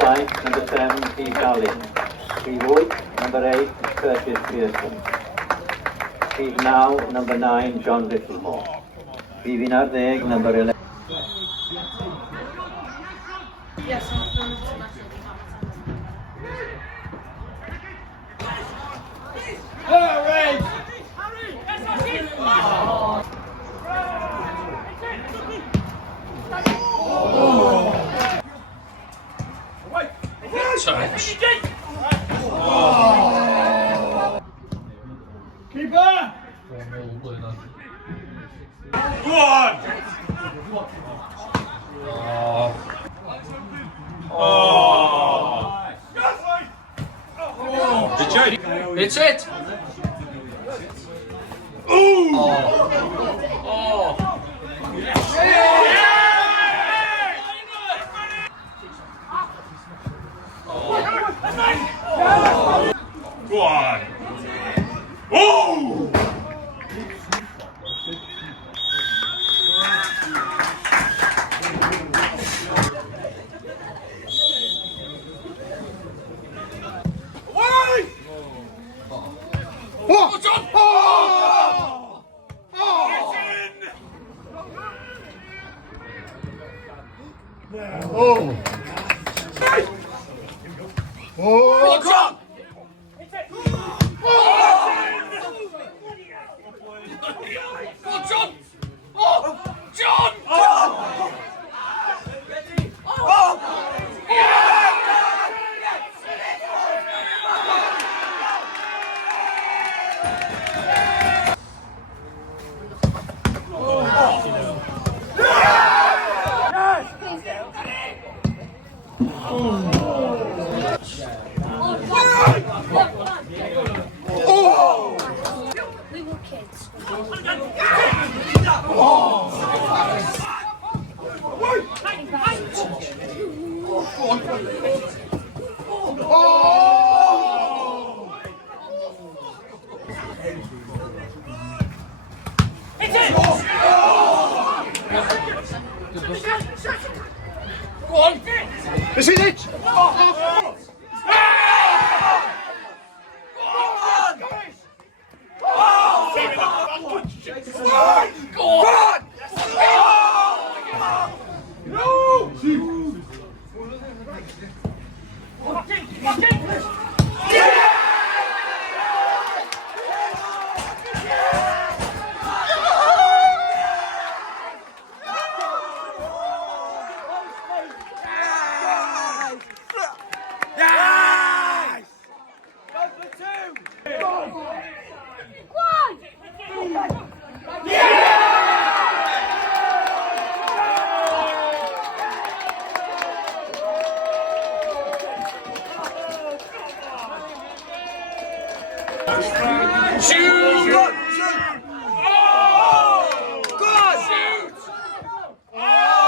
7, number 7, Pete Allen. Pete 8, number 8, Curtis Pearson. Pete 9, number 9, John Littlemore. Pete 10, number 11. Yes, touch. Keeper! Go on! It's it! Ooh! Go on! Oh! Oh, John! Oh! Oh! Oh! John! Oh, John! Oh, John! Oh! we were kids. Go on! This is it! Go on! Shoot! Oh! God! Shoot! Oh!